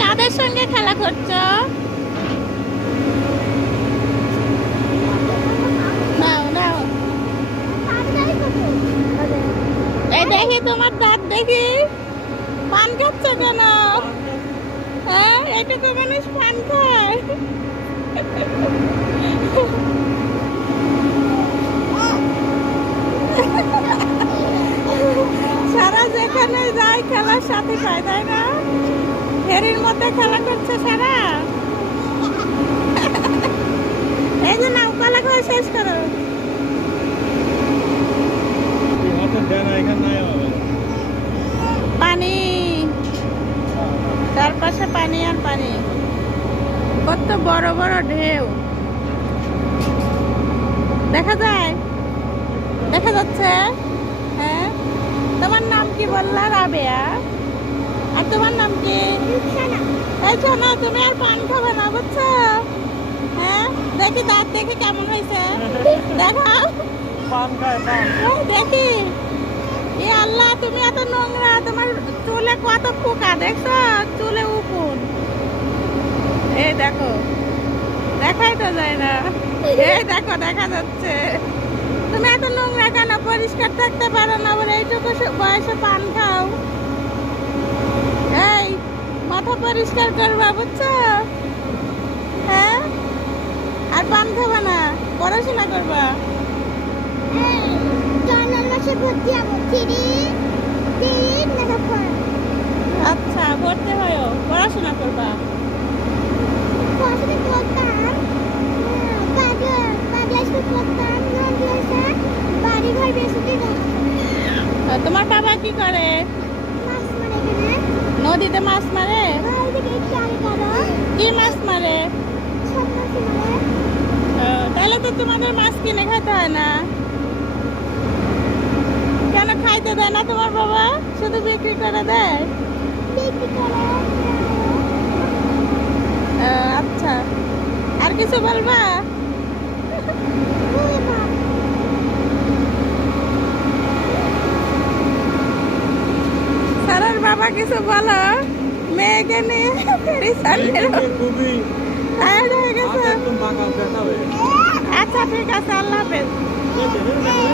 কাদের সঙ্গে খেলা করছো? নাও নাও, এই দেখি তোমার দাঁত দেখি। পান খাচ্ছ কেন? হ্যাঁ, এটুকু মানুষ পান খায়। সারা যেখানে যায় খেলার সাথে পায়, তাই না? ফেরির মধ্যে খেলা করছে সারা। এই যে নাও, কলা খাওয়া শেষ করো। পানি, চারপাশে পানি আর পানি। কত বড় বড় ঢেউ দেখা যায়, দেখা যাচ্ছে। হ্যাঁ, তোমার নাম কি বললা? রাবেয়া। আর তোমার নাম কি? এই শোনো, তুমি আর পান খাবে না, বুঝছো? হ্যাঁ, দেখি দাঁত দেখি কেমন হয়েছে, দেখাও। দেখি। এ আল্লাহ, তুমি এত নোংরা, তোমার চুলে কত পোকা দেখছো? চুলে উকুন। এই দেখো, দেখাই তো যায় না। এই দেখো, দেখা যাচ্ছে। তুমি এত নোংরা কেন? পরিষ্কার থাকতে পারো না বলে এইটুকু বয়সে পান খাও। এই, মাথা পরিষ্কার করবা, বুঝছো? হ্যাঁ, আর পান খাবা না, পড়াশোনা করবা। আচ্ছা, ভর্তি হয়েও পড়াশোনা করবা। তোমার বাবা কি করে? নদীতে মাছ মারে। কি মাছ মারে? তাহলে তো তোমাদের মাছ কিনে খেতে হয় না। কেন খাইতে দেয় না তোমার বাবা? শুধু বিক্রি করে দেয়। আচ্ছা, আর কিছু বলবা? সারার বাবা কিছু বলো, মেয়েকে নিয়ে খুবই টায়ার্ড হয়ে গেছে। আচ্ছা, ঠিক আছে, আল্লাহ হাফেজ।